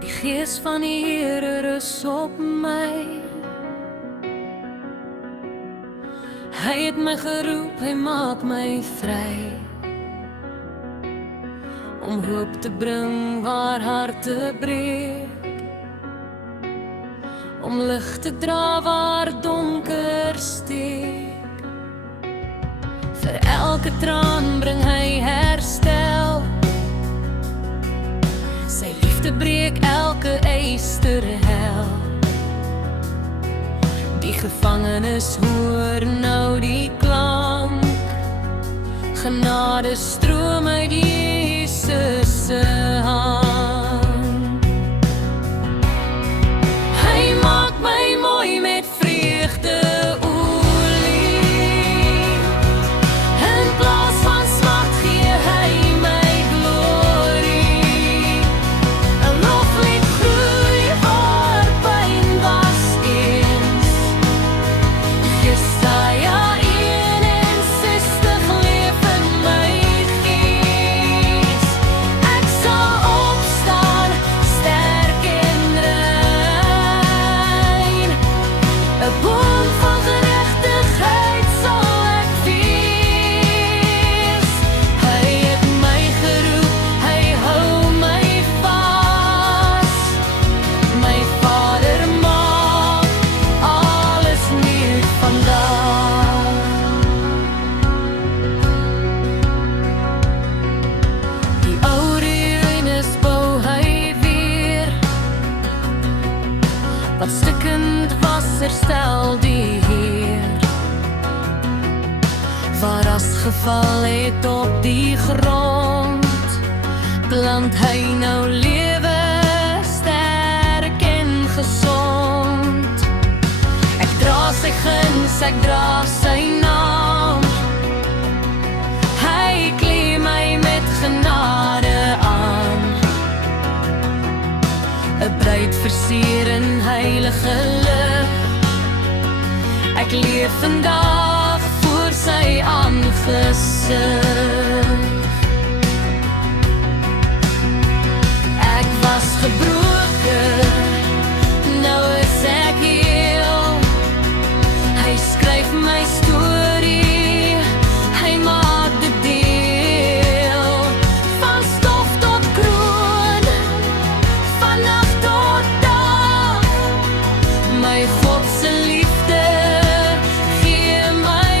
Die gees van die Here rus op my. Hy het my geroep, hy maak my vry. Om hoop te bring waar harte breek. Om lig te dra waar donker steek. Vir elke traan bring hy herstel. Sy liefde breek elke eyster hel. Die gevangenes hoor nou die klank. Genade stroom uit Jesus se hand. Hy maak my mooi met vreugde olie. In plaas van smart gee hy my glorie. 'n loflied groei waar pyn was eens. Jesaja 61 leef in my gees. Ek sal opstaan, sterk en rein. 'n boom van geregtigheid sal ek wees. Hy het my geroep, hy hou my vas. My Vader maak alles nuut vandag. Die oude ruïnes bou hy weer. Wat stikkend was, herstel die Heer. Waar as geval het op die grond, plant hy nou lewe, sterk en gesond. Ek dra sy guns, ek dra sy naam. Hy klee my met genade aan. 'n bruid versier in heilige lig. Ek leef vandag voor sy aangesig. Ek was gebroken, nou is ek heel. Hy skryf my storie, hy maak dit deel. Van stof tot kroon, van nag tot dag. My God se liefde gee my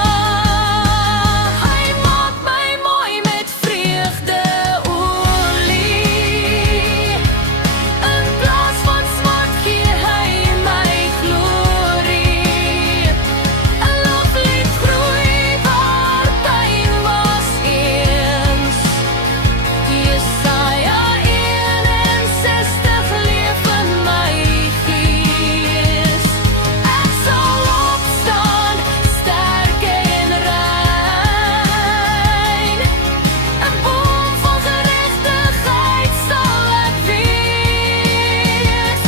krag. Hy maak my mooi met vreugde olie. In plaas van smart gee hy my glorie. 'n loflied groei waar pyn was eens. Jesaja 61 leef in my gees. Ek sal opstaan, sterk en rein. 'n boom van geregtigheid sal ek wees.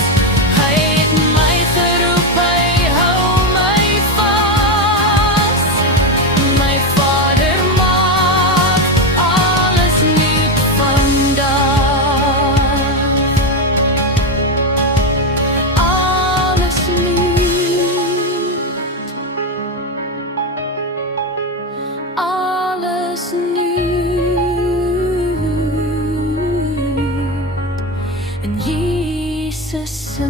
Hy het my geroep, hy hou my vas. My Vader maak alles nuut vandag. Alles nuut. Alles nuut. In Jesus se